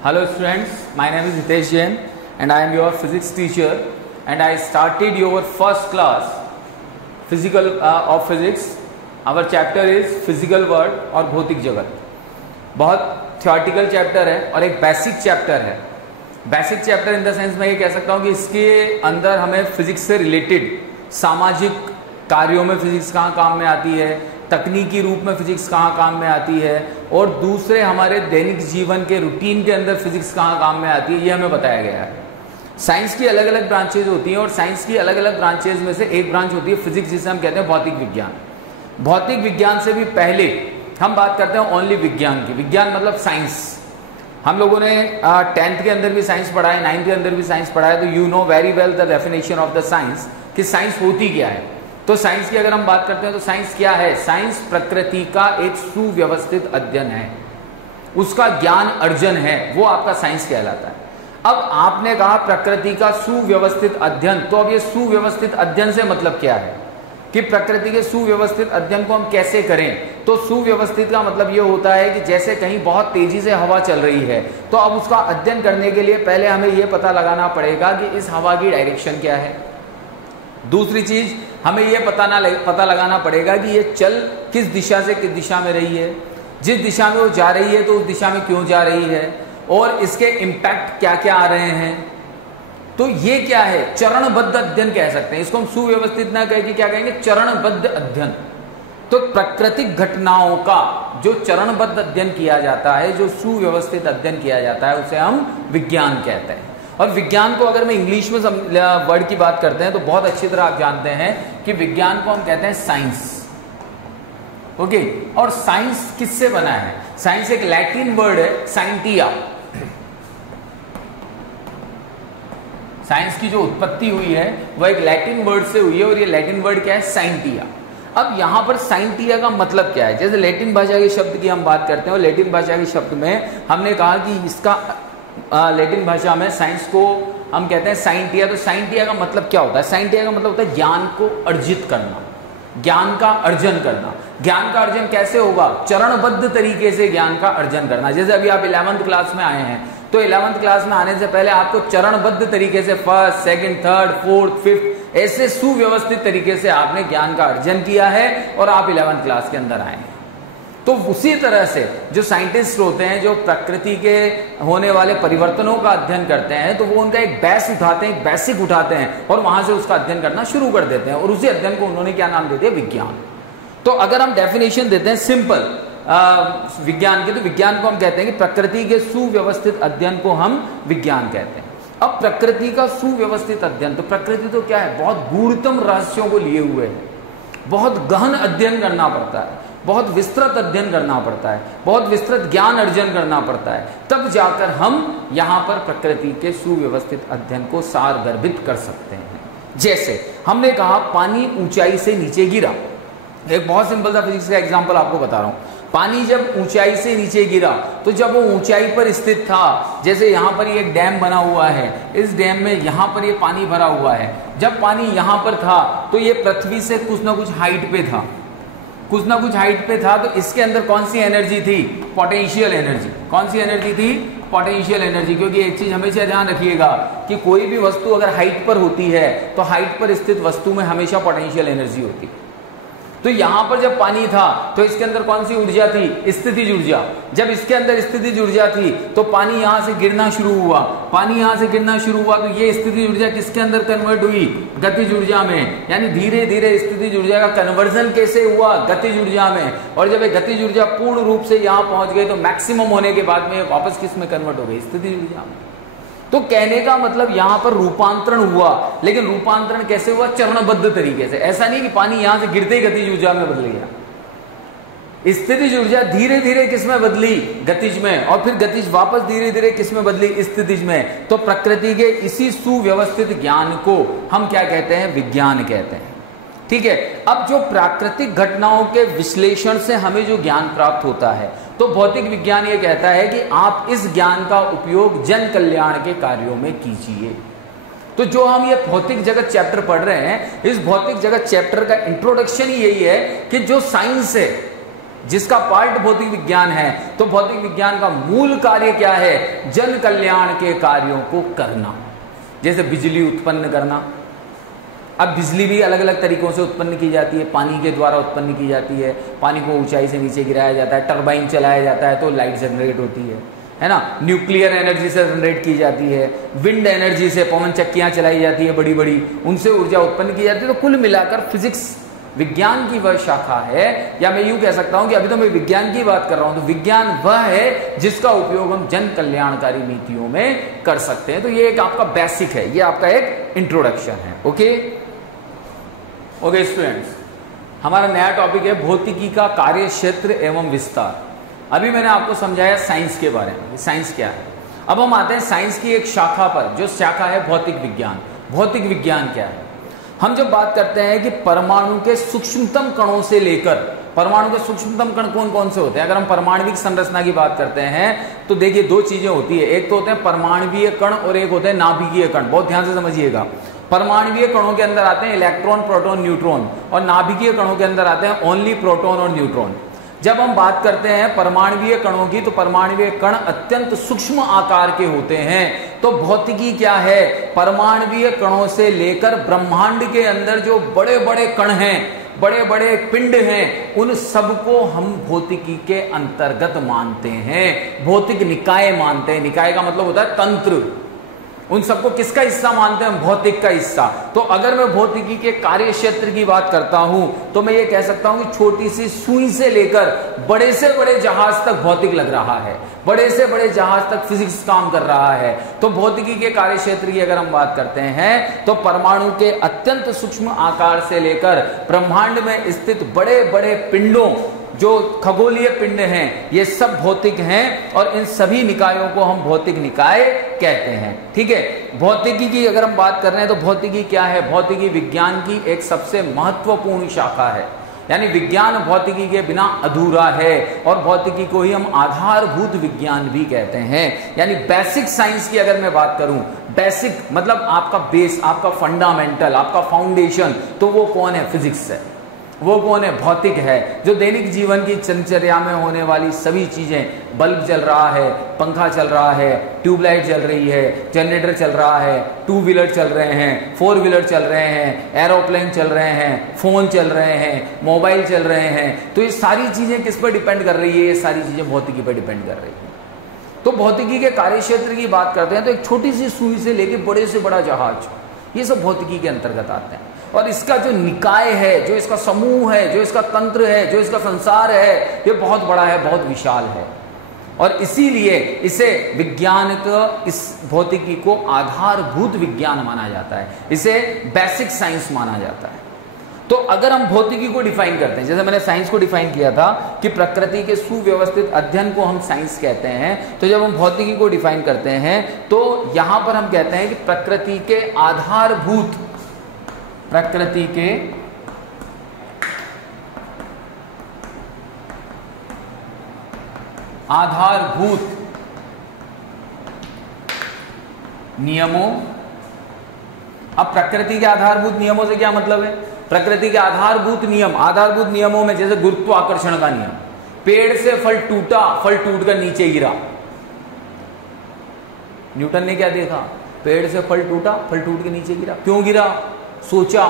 Hello students, my name is Hitesh Jain and I am your physics teacher and I started your first class of physics. Our chapter is physical world और भौतिक जगत. बहुत theoretical chapter है और एक basic chapter है. Basic chapter in the sense मैं ये कह सकता हूँ कि इसके अंदर हमें physics से related सामाजिक कार्यों में physics कहाँ काम में आती है, तकनीकी रूप में फिजिक्स कहाँ काम में आती है और दूसरे हमारे दैनिक जीवन के रूटीन के अंदर फिजिक्स कहाँ काम में आती है, ये हमें बताया गया है. साइंस की अलग अलग ब्रांचेज होती हैं और साइंस की अलग अलग ब्रांचेज में से एक ब्रांच होती है फिजिक्स, जिसे हम कहते हैं भौतिक विज्ञान. भौतिक विज्ञान से भी पहले हम बात करते हैं ओनली विज्ञान की. विज्ञान मतलब साइंस. हम लोगों ने 10th के अंदर भी साइंस पढ़ा है, 9th के अंदर भी साइंस पढ़ा है, तो you know very well the definition of the science कि साइंस होती क्या है. तो साइंस की अगर हम बात करते हैं तो साइंस क्या है? साइंस प्रकृति का एक सुव्यवस्थित अध्ययन है, उसका ज्ञान अर्जन है, वो आपका साइंस कहलाता है. अब आपने कहा प्रकृति का सुव्यवस्थित अध्ययन, तो अब ये सुव्यवस्थित अध्ययन से मतलब क्या है कि प्रकृति के सुव्यवस्थित अध्ययन को हम कैसे करें? तो सुव्यवस्थित का मतलब ये होता है कि जैसे कहीं बहुत तेजी से हवा चल रही है, तो अब उसका अध्ययन करने के लिए पहले हमें यह पता लगाना पड़ेगा कि इस हवा की डायरेक्शन क्या है. दूसरी चीज, हमें यह पता लगाना पड़ेगा कि ये चल किस दिशा से किस दिशा में रही है, जिस दिशा में वो जा रही है तो उस दिशा में क्यों जा रही है, और इसके इम्पैक्ट क्या क्या आ रहे हैं. तो ये क्या है? चरणबद्ध अध्ययन कह सकते हैं इसको. हम सुव्यवस्थित ना कह के क्या कहेंगे? चरणबद्ध अध्ययन. तो प्राकृतिक घटनाओं का जो चरणबद्ध अध्ययन किया जाता है, जो सुव्यवस्थित अध्ययन किया जाता है, उसे हम विज्ञान कहते हैं. और विज्ञान को अगर मैं इंग्लिश में वर्ड की बात करते हैं तो बहुत अच्छी तरह आप जानते हैं कि विज्ञान को हम कहते हैं साइंस. ओके. और साइंस किससे बना है? साइंस एक लैटिन वर्ड है, साइंटिया. साइंस की जो उत्पत्ति हुई है वह एक लैटिन वर्ड से हुई है और ये लैटिन वर्ड क्या है? साइंटिया. अब यहां पर साइंटिया का मतलब क्या है? जैसे लैटिन भाषा के शब्द की हम बात करते हैं और लैटिन भाषा के शब्द में हमने कहा कि इसका लैटिन भाषा में साइंस को हम कहते हैं साइंटिया. तो साइंटिया का मतलब क्या होता है? साइंटिया का मतलब होता है ज्ञान को अर्जित करना, ज्ञान का अर्जन करना. ज्ञान का अर्जन कैसे होगा? चरणबद्ध तरीके से ज्ञान का अर्जन करना. जैसे अभी आप 11th क्लास में आए हैं, तो 11th क्लास में आने से पहले आपको चरणबद्ध तरीके से first, second, third, fourth, fifth ऐसे सुव्यवस्थित तरीके से आपने ज्ञान का अर्जन किया है और आप 11th क्लास के अंदर आए हैं. तो उसी तरह से जो साइंटिस्ट होते हैं, जो प्रकृति के होने वाले परिवर्तनों का अध्ययन करते हैं, तो वो उनका एक बेस उठाते हैं, एक बेसिक उठाते हैं और वहां से उसका अध्ययन करना शुरू कर देते हैं और उसी अध्ययन को उन्होंने क्या नाम दे दिया? विज्ञान. तो अगर हम डेफिनेशन देते हैं सिंपल विज्ञान की, तो विज्ञान को हम कहते हैं कि प्रकृति के सुव्यवस्थित अध्ययन को हम विज्ञान कहते हैं. अब प्रकृति का सुव्यवस्थित अध्ययन, तो प्रकृति तो क्या है? बहुत गूढ़तम रहस्यों को लिए हुए है, बहुत गहन अध्ययन करना पड़ता है, बहुत विस्तृत अध्ययन करना पड़ता है, बहुत विस्तृत ज्ञान अर्जन करना पड़ता है, तब जाकर हम यहां पर प्रकृति के सुव्यवस्थित अध्ययन को सारगर्भित कर सकते हैं. जैसे हमने कहा पानी ऊंचाई से नीचे गिरा. एक बहुत सिंपल सा फिजिक्स का एग्जांपल आपको बता रहा हूं. पानी जब ऊंचाई से नीचे गिरा, तो जब वो ऊंचाई पर स्थित था, जैसे यहां पर ये एक डैम बना हुआ है, इस डैम में यहां पर ये पानी भरा हुआ है. जब पानी यहां पर था तो ये पृथ्वी से कुछ ना कुछ हाइट पे था, कुछ ना कुछ हाइट पे था. तो इसके अंदर कौन सी एनर्जी थी? Potential energy. कौन सी एनर्जी थी? Potential energy. क्योंकि एक चीज हमेशा ध्यान रखिएगा कि कोई भी वस्तु अगर हाइट पर होती है तो हाइट पर स्थित वस्तु में हमेशा पोटेंशियल एनर्जी होती है. तो यहां पर जब पानी था तो इसके अंदर कौन सी ऊर्जा थी? स्थितिज ऊर्जा. जब इसके अंदर स्थितिज ऊर्जा थी तो पानी यहां से गिरना शुरू हुआ. पानी यहां से गिरना शुरू हुआ तो ये स्थितिज ऊर्जा किसके अंदर कन्वर्ट हुई? गतिज ऊर्जा में. यानी धीरे धीरे स्थितिज ऊर्जा का कन्वर्जन कैसे हुआ? गतिज ऊर्जा में. और जब ये गतिज ऊर्जा पूर्ण रूप से यहां पहुंच गई तो मैक्सिमम होने के बाद में वापस किस में कन्वर्ट हो गई? स्थितिज ऊर्जा में. तो कहने का मतलब यहां पर रूपांतरण हुआ, लेकिन रूपांतरण कैसे हुआ? चरणबद्ध तरीके से. ऐसा नहीं कि पानी यहां से गिरते ही गतिज ऊर्जा में बदल गया. स्थितिज ऊर्जा धीरे धीरे किसमें बदली, गतिज में, और फिर गतिज वापस धीरे धीरे किसमें बदली, स्थितिज में। तो प्रकृति के इसी सुव्यवस्थित ज्ञान को हम क्या कहते हैं, विज्ञान कहते हैं। ठीक है। अब जो प्राकृतिक घटनाओं के विश्लेषण से हमें जो ज्ञान प्राप्त होता है, तो भौतिक विज्ञान ये कहता है कि आप इस ज्ञान का उपयोग जन कल्याण के कार्यों में कीजिए। तो जो हम ये भौतिक जगत चैप्टर पढ़ रहे हैं, इस भौतिक जगत चैप्टर का इंट्रोडक्शन ही यही है कि जो साइंस है, जिसका पार्ट भौतिक विज्ञान है, तो भौतिक विज्ञान का मूल कार्य क्या है, जन कल्याण के कार्यों को करना। जैसे बिजली उत्पन्न करना, अब बिजली भी अलग अलग तरीकों से उत्पन्न की जाती है, पानी के द्वारा उत्पन्न की जाती है, पानी को ऊंचाई से नीचे गिराया जाता है, टरबाइन चलाया जाता है तो लाइट जनरेट होती है ना। न्यूक्लियर एनर्जी से जनरेट की जाती है, विंड एनर्जी से पवन चक्कियां चलाई जाती है बड़ी बड़ी, उनसे ऊर्जा उत्पन्न की जाती है। तो कुल मिलाकर फिजिक्स विज्ञान की वह शाखा है, या मैं यूं कह सकता हूं कि अभी तो मैं विज्ञान की बात कर रहा हूं, तो विज्ञान वह है जिसका उपयोग हम जन कल्याणकारी नीतियों में कर सकते हैं। तो ये एक आपका बेसिक है, ये आपका एक इंट्रोडक्शन है। ओके स्टूडेंट्स, हमारा नया टॉपिक है भौतिकी का कार्य क्षेत्र एवं विस्तार। अभी मैंने आपको समझाया साइंस के बारे में, साइंस क्या है। अब हम आते हैं साइंस की एक शाखा पर, जो शाखा है भौतिक विज्ञान। भौतिक विज्ञान क्या है? हम जब बात करते हैं कि परमाणु के सूक्ष्मतम कणों से लेकर, परमाणु के सूक्ष्मतम कण कौन कौन से होते हैं, अगर हम परमाणविक संरचना की बात करते हैं तो देखिए दो चीजें होती है, एक तो होते हैं परमाणुवीय कण और एक होते हैं नाभिकीय कण। बहुत ध्यान से समझिएगा, परमाणुवीय कणों के अंदर आते हैं इलेक्ट्रॉन, प्रोटॉन, न्यूट्रॉन, और नाभिकीय कणों के अंदर आते हैं ओनली प्रोटॉन और न्यूट्रॉन। जब हम बात करते हैं परमाणुवीय कणों की, तो परमाणुवीय कण अत्यंत सूक्ष्म आकार के होते हैं। तो भौतिकी क्या है, परमाणुवीय कणों से लेकर ब्रह्मांड के अंदर जो बड़े बड़े कण हैं, बड़े बड़े पिंड हैं, उन सबको हम भौतिकी के अंतर्गत मानते हैं, भौतिक निकाय मानते हैं। निकाय का मतलब होता है तंत्र। उन सबको किसका हिस्सा मानते हैं, भौतिक का हिस्सा। तो अगर मैं भौतिकी के कार्य क्षेत्र की बात करता हूं, तो मैं ये कह सकता हूं कि छोटी सी सुई से लेकर बड़े से बड़े जहाज तक भौतिक लग रहा है, बड़े से बड़े जहाज तक फिजिक्स काम कर रहा है। तो भौतिकी के कार्य क्षेत्र की अगर हम बात करते हैं, तो परमाणु के अत्यंत सूक्ष्म आकार से लेकर ब्रह्मांड में स्थित बड़े बड़े पिंडों, जो खगोलीय पिंड हैं, ये सब भौतिक हैं, और इन सभी निकायों को हम भौतिक निकाय कहते हैं। ठीक है। भौतिकी की अगर हम बात कर रहे हैं, तो भौतिकी क्या है, भौतिकी विज्ञान की एक सबसे महत्वपूर्ण शाखा है। यानी विज्ञान भौतिकी के बिना अधूरा है, और भौतिकी को ही हम आधारभूत विज्ञान भी कहते हैं। यानी बेसिक साइंस की अगर मैं बात करूं, बेसिक मतलब आपका बेस, आपका फंडामेंटल, आपका फाउंडेशन, तो वो कौन है, फिजिक्स है। वो कौन है, भौतिक है। जो दैनिक जीवन की दिनचर्या में होने वाली सभी चीजें, बल्ब चल रहा है, पंखा चल रहा है, ट्यूबलाइट चल रही है, जनरेटर चल रहा है, टू व्हीलर चल रहे हैं, फोर व्हीलर चल रहे हैं, एरोप्लेन चल रहे हैं, फोन चल रहे हैं, मोबाइल चल रहे हैं, तो ये सारी चीजें किस पर डिपेंड कर रही है, ये सारी चीजें भौतिकी पर डिपेंड कर रही है। तो भौतिकी के कार्य क्षेत्र की बात करते हैं, तो एक छोटी सी सुई से लेकर बड़े से बड़ा जहाज, ये सब भौतिकी के अंतर्गत आते हैं। और इसका जो निकाय है, जो इसका समूह है, जो इसका तंत्र है, जो इसका संसार है, ये बहुत बड़ा है, बहुत विशाल है। और इसीलिए इसे विज्ञान का, इस भौतिकी को आधारभूत विज्ञान माना जाता है, इसे बेसिक साइंस माना जाता है। तो अगर हम भौतिकी को डिफाइन करते हैं, जैसे मैंने साइंस को डिफाइन किया था कि प्रकृति के सुव्यवस्थित अध्ययन को हम साइंस कहते हैं, तो जब हम भौतिकी को डिफाइन करते हैं, तो यहां पर हम कहते हैं कि प्रकृति के आधारभूत, प्रकृति के आधारभूत नियमों। अब प्रकृति के आधारभूत नियमों से क्या मतलब है, प्रकृति के आधारभूत नियम, आधारभूत नियमों में जैसे गुरुत्वाकर्षण का नियम, पेड़ से फल टूटा, फल टूटकर नीचे गिरा। न्यूटन ने क्या देखा, पेड़ से फल टूटा, फल टूट के नीचे गिरा। क्यों गिरा, सोचा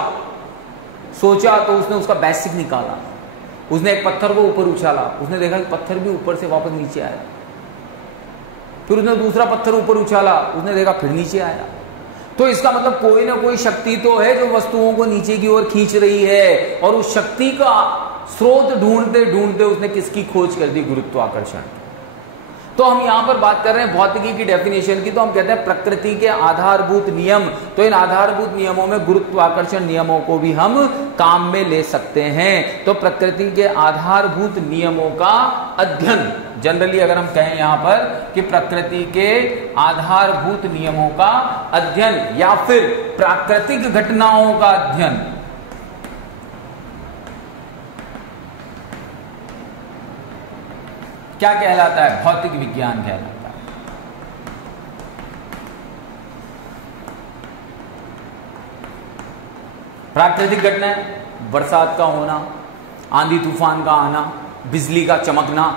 तो उसने उसका बेसिक निकाला, उसने एक पत्थर को ऊपर उछाला, उसने देखा कि पत्थर भी ऊपर से वापस नीचे आया, फिर उसने दूसरा पत्थर ऊपर उछाला, उसने देखा फिर नीचे आया। तो इसका मतलब कोई ना कोई शक्ति तो है जो वस्तुओं को नीचे की ओर खींच रही है, और उस शक्ति का स्रोत ढूंढते ढूंढते उसने किसकी खोज कर दी, गुरुत्वाकर्षण। तो हम यहां पर बात कर रहे हैं भौतिकी की डेफिनेशन की, तो हम कहते हैं प्रकृति के आधारभूत नियम। तो इन आधारभूत नियमों में गुरुत्वाकर्षण नियमों को भी हम काम में ले सकते हैं। तो प्रकृति के आधारभूत नियमों का अध्ययन, जनरली अगर हम कहें यहां पर कि प्रकृति के आधारभूत नियमों का अध्ययन या फिर प्राकृतिक घटनाओं का अध्ययन, क्या कहलाता है? भौतिक विज्ञान कहलाता है। प्राकृतिक घटनाएं, बरसात का होना, आंधी तूफान का आना, बिजली का चमकना,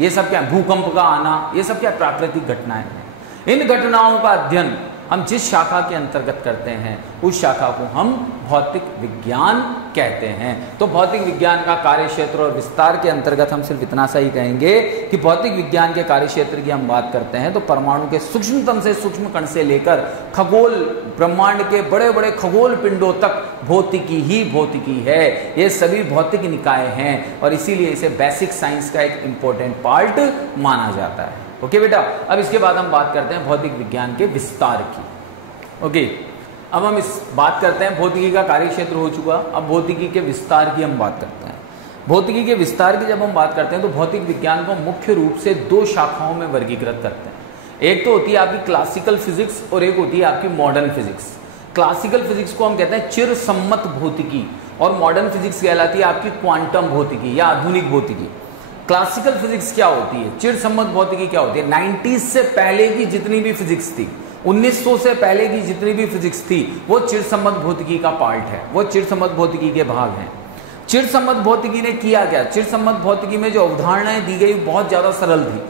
ये सब क्या? भूकंप का आना, ये सब क्या? प्राकृतिक घटनाएं हैं। इन घटनाओं का अध्ययन हम जिस शाखा के अंतर्गत करते हैं उस शाखा को हम भौतिक विज्ञान कहते हैं। तो भौतिक विज्ञान का कार्यक्षेत्र और विस्तार के अंतर्गत हम सिर्फ इतना सा ही कहेंगे कि भौतिक विज्ञान के कार्यक्षेत्र की हम बात करते हैं तो परमाणु के सूक्ष्मतम से सूक्ष्म कण से लेकर खगोल ब्रह्मांड के बड़े बड़े खगोल पिंडों तक भौतिकी ही भौतिकी है। ये सभी भौतिक निकाय हैं और इसीलिए इसे बेसिक साइंस का एक इंपॉर्टेंट पार्ट माना जाता है। ओके बेटा, अब इसके बाद हम बात करते हैं भौतिक विज्ञान के विस्तार की। ओके, अब हम इस बात करते हैं, भौतिकी का कार्यक्षेत्र हो चुका, अब भौतिकी के विस्तार की हम बात करते हैं। भौतिकी के विस्तार की जब हम बात करते हैं तो भौतिक विज्ञान को मुख्य रूप से दो शाखाओं में वर्गीकृत करते हैं। एक तो होती है आपकी क्लासिकल फिजिक्स और एक होती है आपकी मॉडर्न फिजिक्स। क्लासिकल फिजिक्स को हम कहते हैं चिर सम्मत भौतिकी और मॉडर्न फिजिक्स कहलाती है आपकी क्वांटम भौतिकी या आधुनिक भौतिकी। क्लासिकल फिजिक्स क्या होती है, चिर सम्मत भौतिकी क्या होती है? 90s से पहले की जितनी भी फिजिक्स थी, 1900 से पहले की जितनी भी फिजिक्स थी, वो चिर सम्मत भौतिकी का पार्ट है, वो चिर सम्मत भौतिकी के भाग हैं। चिर सम्मत भौतिकी ने किया क्या? चिर सम्मत भौतिकी में जो अवधारणाएं दी गई बहुत ज्यादा सरल थी,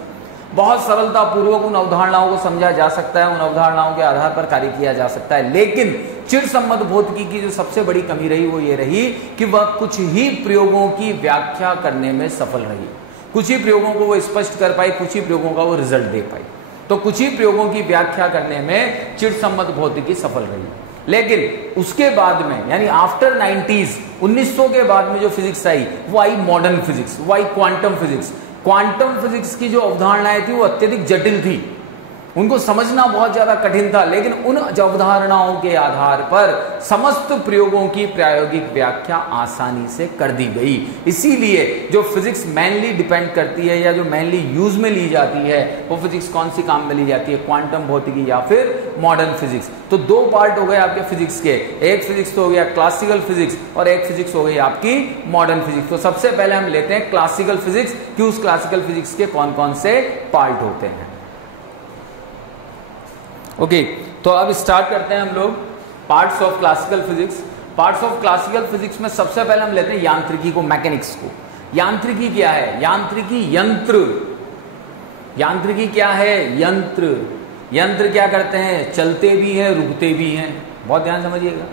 बहुत सरलता पूर्वक उन अवधारणाओं को समझा जा सकता है, उन अवधारणाओं के आधार पर कार्य किया जा सकता है। लेकिन चिर सम्मत भौतिकी की जो सबसे बड़ी कमी रही वो ये रही कि वह कुछ ही प्रयोगों की व्याख्या करने में सफल रही। कुछ ही प्रयोगों को वो स्पष्ट कर पाई, कुछ ही प्रयोगों का वो रिजल्ट दे पाई। तो कुछ ही प्रयोगों की व्याख्या करने में चिर सम्मत भौतिकी सफल रही। लेकिन उसके बाद में यानी आफ्टर 90s 1900 के बाद में जो फिजिक्स आई वो आई मॉडर्न फिजिक्स, वो आई क्वांटम फिजिक्स। क्वांटम फिजिक्स की जो अवधारणाएं थी वो अत्यधिक जटिल थी, उनको समझना बहुत ज्यादा कठिन था, लेकिन उन अवधारणाओं के आधार पर समस्त प्रयोगों की प्रायोगिक व्याख्या आसानी से कर दी गई। इसीलिए जो फिजिक्स मेनली डिपेंड करती है या जो मेनली यूज में ली जाती है वो फिजिक्स कौन सी काम में ली जाती है? क्वांटम भौतिकी या फिर मॉडर्न फिजिक्स। तो दो पार्ट हो गए आपके फिजिक्स के, एक फिजिक्स तो हो गया क्लासिकल फिजिक्स और एक फिजिक्स हो गई आपकी मॉडर्न फिजिक्स। तो सबसे पहले हम लेते हैं क्लासिकल फिजिक्स कि उस क्लासिकल फिजिक्स के कौन कौन से पार्ट होते हैं। ओके, तो अब स्टार्ट करते हैं हम लोग parts of classical physics. Parts of classical physics में सबसे पहले हम लेते हैं यांत्रिकी को, मैकेनिक्स को। यांत्रिकी क्या है? यांत्रिकी यंत्र। यांत्रिकी क्या है? यंत्र। यंत्र क्या करते हैं? चलते भी हैं, रुकते भी हैं। बहुत ध्यान समझिएगा।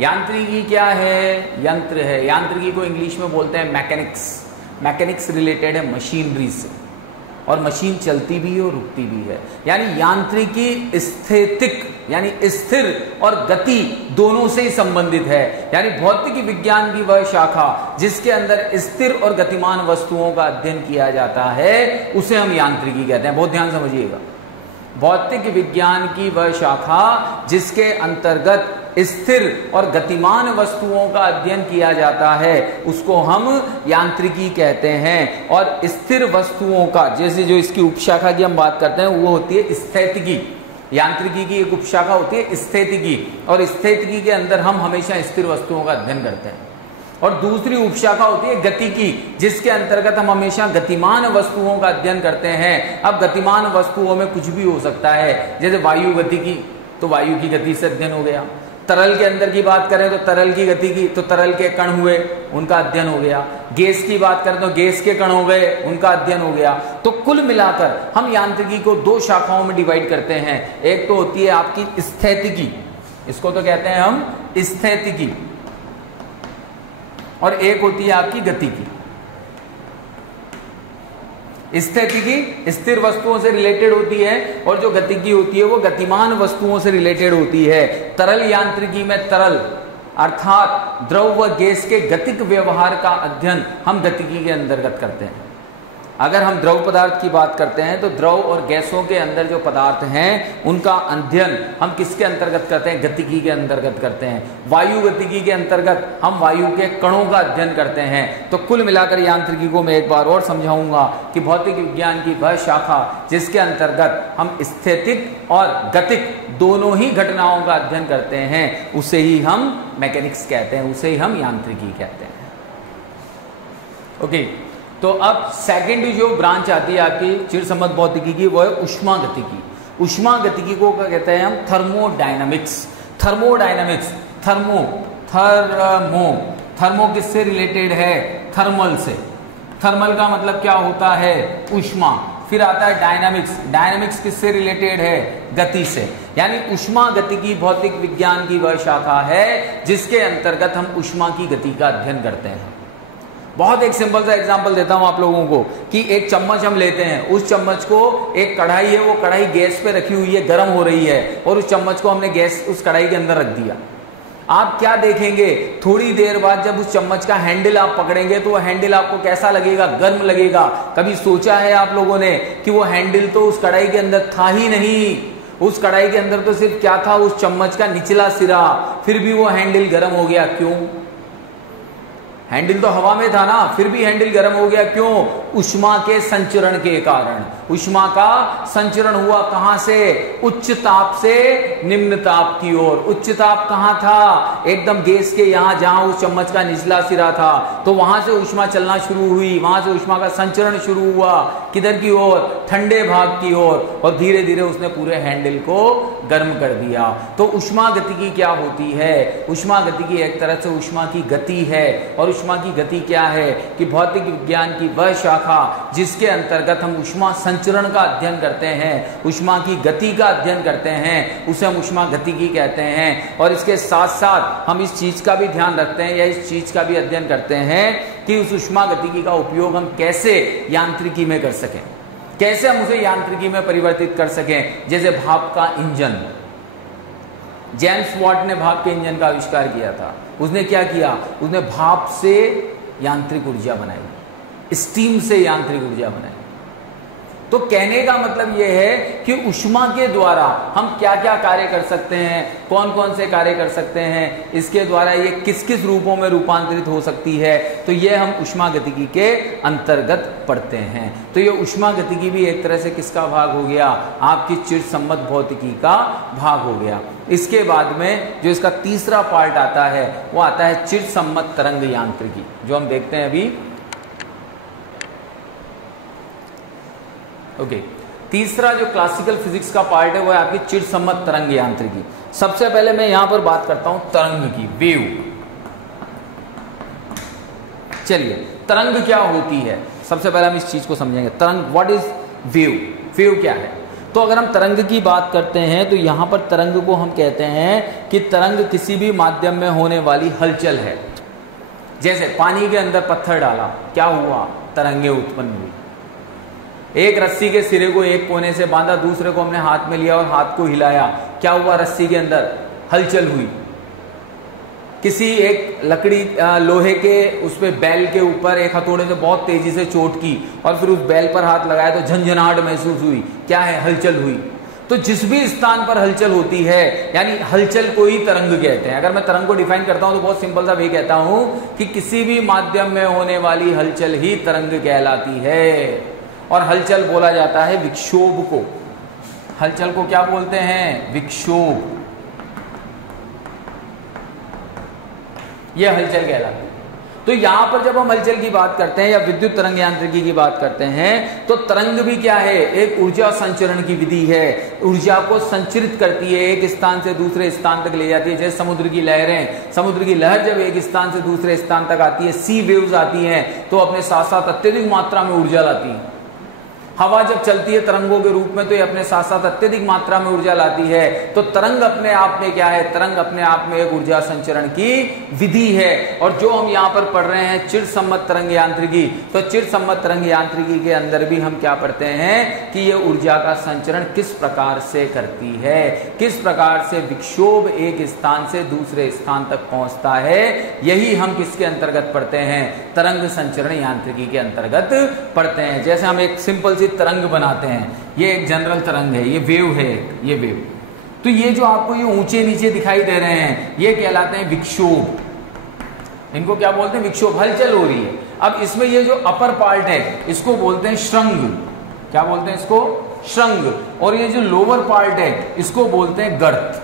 यांत्रिकी क्या है? यंत्र है। यांत्रिकी को इंग्लिश में बोलते हैं मैकेनिक्स। मैकेनिक्स रिलेटेड है मशीनरी से, और मशीन चलती भी है और रुकती भी है। यानी यांत्रिकी स्थैतिक यानी स्थिर और गति दोनों से ही संबंधित है। यानी भौतिक विज्ञान की वह शाखा जिसके अंदर स्थिर और गतिमान वस्तुओं का अध्ययन किया जाता है उसे हम यांत्रिकी कहते हैं। बहुत ध्यान समझिएगा। भौतिक विज्ञान की वह शाखा जिसके अंतर्गत स्थिर और गतिमान वस्तुओं का अध्ययन किया जाता है उसको हम यांत्रिकी कहते हैं। और स्थिर वस्तुओं का, जैसे जो इसकी उपशाखा की हम बात करते हैं वो होती है स्थैतिकी। यांत्रिकी की एक उपशाखा होती है स्थैतिकी, और स्थैतिकी के अंदर हम हमेशा स्थिर वस्तुओं का अध्ययन करते हैं। और दूसरी उपशाखा होती है गतिकी, जिसके अंतर्गत हम हमेशा गतिमान वस्तुओं का अध्ययन करते हैं। अब गतिमान वस्तुओं में कुछ भी हो सकता है, जैसे वायु गतिकी, तो वायु की गति से अध्ययन हो गया। तरल के अंदर की बात करें तो तरल की गति की, तो तरल के कण हुए, उनका अध्ययन हो गया। गैस की बात करें तो गैस के कण हो गए, उनका अध्ययन हो गया। तो कुल मिलाकर हम यांत्रिकी को दो शाखाओं में डिवाइड करते हैं। एक तो होती है आपकी स्थैतिकी, इसको तो कहते हैं हम स्थैतिकी, और एक होती है आपकी गतिकी। स्थैतिकी स्थिर वस्तुओं से रिलेटेड होती है और जो गतिकी होती है वो गतिमान वस्तुओं से रिलेटेड होती है। तरल यांत्रिकी में तरल अर्थात द्रव व गैस के गतिक व्यवहार का अध्ययन हम गतिकी के अंतर्गत करते हैं। अगर हम द्रव पदार्थ की बात करते हैं तो द्रव और गैसों के अंदर जो पदार्थ हैं उनका अध्ययन हम किसके अंतर्गत करते हैं? गतिकी के अंतर्गत करते हैं। वायु गतिकी के अंतर्गत हम वायु के कणों का अध्ययन करते हैं। तो कुल मिलाकर यांत्रिकी को मैं एक बार और समझाऊंगा कि भौतिक विज्ञान की वह शाखा जिसके अंतर्गत हम स्थैतिक और गतिक दोनों ही घटनाओं का अध्ययन करते हैं उसे ही हम मैकेनिक्स कहते हैं, उसे ही हम यांत्रिकी कहते हैं। ओके, तो अब सेकंड जो ब्रांच आती है आपकी चिरसम्मत भौतिकी की, वो है उष्मा गतिकी। उष्मा गतिकी को क्या कहते हैं हम? थर्मोडायनामिक्स। थर्मोडायनामिक्स, थर्मो किससे रिलेटेड है? थर्मल से। थर्मल का मतलब क्या होता है? उष्मा। फिर आता है डायनामिक्स। डायनामिक्स किससे रिलेटेड है? गति से। यानी उष्मा गतिकी भौतिक विज्ञान की वह शाखा है जिसके अंतर्गत हम उष्मा की गति का अध्ययन करते हैं। बहुत एक सिंपल सा एग्जांपल देता हूं आप लोगों को कि एक चम्मच हम लेते हैं, उस चम्मच को एक कढ़ाई है, वो कढ़ाई गैस पे रखी हुई है, गर्म हो रही है, और उस चम्मच को हमने गैस उस कढ़ाई के अंदर रख दिया। आप क्या देखेंगे? थोड़ी देर बाद जब उस चम्मच का हैंडल आप पकड़ेंगे तो वो हैंडल आपको कैसा लगेगा? गर्म लगेगा। कभी सोचा है आप लोगों ने कि वो हैंडल तो उस कढ़ाई के अंदर था ही नहीं, उस कढ़ाई के अंदर तो सिर्फ क्या था? उस चम्मच का निचला सिरा, फिर भी वो हैंडल गर्म हो गया। क्यों? हैंडल तो हवा में था ना, फिर भी हैंडल गर्म हो गया। क्यों? उष्मा के संचरण के कारण। उष्मा का संचरण हुआ कहां से? उच्च ताप से निम्न ताप की ओर। उच्च ताप कहां था? एकदम गैस के यहां, जहां उस चम्मच का निचला सिरा था, तो वहां से उष्मा चलना शुरू हुई, वहां से उष्मा का संचरण शुरू हुआ। किधर की ओर? ठंडे भाग की ओर, और धीरे धीरे उसने पूरे हैंडल को गर्म कर दिया। तो उष्मा गतिकी क्या होती है? उष्मा गतिकी एक तरह से उष्मा की गति है। और उष्मा की गति क्या है? कि भौतिक विज्ञान की वह शाखा जिसके अंतर्गत हम उष्मा संचरण का अध्ययन करते हैं, उष्मा की गति का अध्ययन करते हैं, उसे हम उष्मा गतिकी कहते हैं। और इसके साथ साथ हम इस चीज का भी ध्यान रखते हैं या इस चीज का भी अध्ययन करते हैं कि उस उष्मा गतिकी का उपयोग हम कैसे यांत्रिकी में कर सकें, कैसे हम उसे यांत्रिकी में परिवर्तित कर सकें। जैसे भाप का इंजन, जेम्स वॉट ने भाप के इंजन का आविष्कार किया था। उसने क्या किया? उसने भाप से यांत्रिक ऊर्जा बनाई, स्टीम से यांत्रिक ऊर्जा बनाई। तो कहने का मतलब यह है कि उष्मा के द्वारा हम क्या क्या कार्य कर सकते हैं, कौन कौन से कार्य कर सकते हैं, इसके द्वारा ये किस किस रूपों में रूपांतरित हो सकती है, तो ये हम उष्मा गतिकी के अंतर्गत पढ़ते हैं। तो ये उष्मा गतिकी भी एक तरह से किसका भाग हो गया? आपकी चिरसम्मत भौतिकी का भाग हो गया। इसके बाद में जो इसका तीसरा पार्ट आता है वो आता है चिरसम्मत तरंग यांत्रिकी, जो हम देखते हैं अभी। ओके, तीसरा जो क्लासिकल फिजिक्स का पार्ट है वो है आपकी चिरसम्मत तरंग यांत्रिकी। सबसे पहले मैं यहां पर बात करता हूं तरंग की, वेव। चलिए, तरंग क्या होती है? सबसे पहले हम इस चीज को समझेंगे। तरंग, व्हाट इज वेव? वेव क्या है? तो अगर हम तरंग की बात करते हैं तो यहां पर तरंग को हम कहते हैं कि तरंग किसी भी माध्यम में होने वाली हलचल है। जैसे पानी के अंदर पत्थर डाला, क्या हुआ? तरंगे उत्पन्न हुई। एक रस्सी के सिरे को एक कोने से बांधा, दूसरे को हमने हाथ में लिया और हाथ को हिलाया, क्या हुआ? रस्सी के अंदर हलचल हुई। किसी एक लकड़ी लोहे के उस पे बैल के ऊपर एक हथौड़े से बहुत तेजी से चोट की और फिर उस बैल पर हाथ लगाया तो झंझनाहट महसूस हुई, क्या है? हलचल हुई। तो जिस भी स्थान पर हलचल होती है, यानी हलचल को ही तरंग कहते हैं। अगर मैं तरंग को डिफाइन करता हूं तो बहुत सिंपल सा वे कहता हूं कि किसी भी माध्यम में होने वाली हलचल ही तरंग कहलाती है। और हलचल बोला जाता है विक्षोभ को। हलचल को क्या बोलते हैं? विक्षोभ। यह हलचल कहलाती है। तो यहां पर जब हम हलचल की बात करते हैं या विद्युत तरंग यांत्रिकी की बात करते हैं तो तरंग भी क्या है? एक ऊर्जा संचरण की विधि है। ऊर्जा को संचरित करती है, एक स्थान से दूसरे स्थान तक ले जाती है। जैसे समुद्र की लहरें, समुद्र की लहर जब एक स्थान से दूसरे स्थान तक आती है, सी वेव्स आती हैं, तो अपने साथ साथ अत्यधिक मात्रा में ऊर्जा लाती है। हवा जब चलती है तरंगों के रूप में तो ये अपने साथ साथ अत्यधिक मात्रा में ऊर्जा लाती है। तो तरंग अपने आप में क्या है, तरंग अपने आप में एक ऊर्जा संचरण की विधि है। और जो हम यहाँ पर पढ़ रहे हैं चिरसम्मत तरंग यांत्रिकी, तो चिरसम्मत तरंग यांत्रिकी के अंदर भी हम क्या पढ़ते हैं कि ये ऊर्जा का संचरण किस प्रकार से करती है, किस प्रकार से विक्षोभ एक स्थान से दूसरे स्थान तक पहुंचता है। यही हम किसके अंतर्गत पढ़ते हैं, तरंग संचरण यांत्रिकी के अंतर्गत पढ़ते हैं। जैसे हम एक सिंपल सी तरंग बनाते हैं, ये एक जनरल तरंग है, ये वेव है, ये वेव। तो ये जो आपको ये ऊंचे नीचे दिखाई दे रहे हैं ये कहलाते हैं विक्षोभ। इनको क्या बोलते हैं, विक्षोभ, हलचल हो रही है। अब इसमें ये जो अपर पार्ट है इसको बोलते हैं श्रृंग। क्या बोलते हैं इसको, श्रृंग। और ये जो लोअर पार्ट है इसको बोलते हैं गर्त।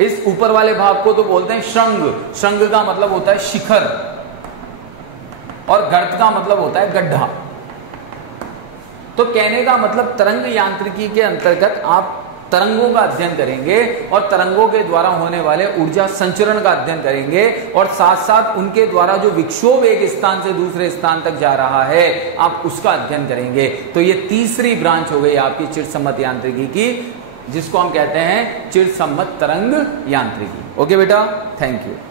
इस ऊपर वाले भाग को तो बोलते हैं श्रृंग। श्रृंग का मतलब होता है शिखर और गर्त का मतलब होता है गड्ढा। तो कहने का मतलब तरंग यांत्रिकी के अंतर्गत आप तरंगों का अध्ययन करेंगे और तरंगों के द्वारा होने वाले ऊर्जा संचरण का अध्ययन करेंगे और साथ साथ उनके द्वारा जो विक्षोभ एक स्थान से दूसरे स्थान तक जा रहा है आप उसका अध्ययन करेंगे। तो ये तीसरी ब्रांच हो गई आपकी चिरसम्मत यांत्रिकी की, जिसको हम कहते हैं चिरसम्मत तरंग यांत्रिकी। ओके बेटा, थैंक यू।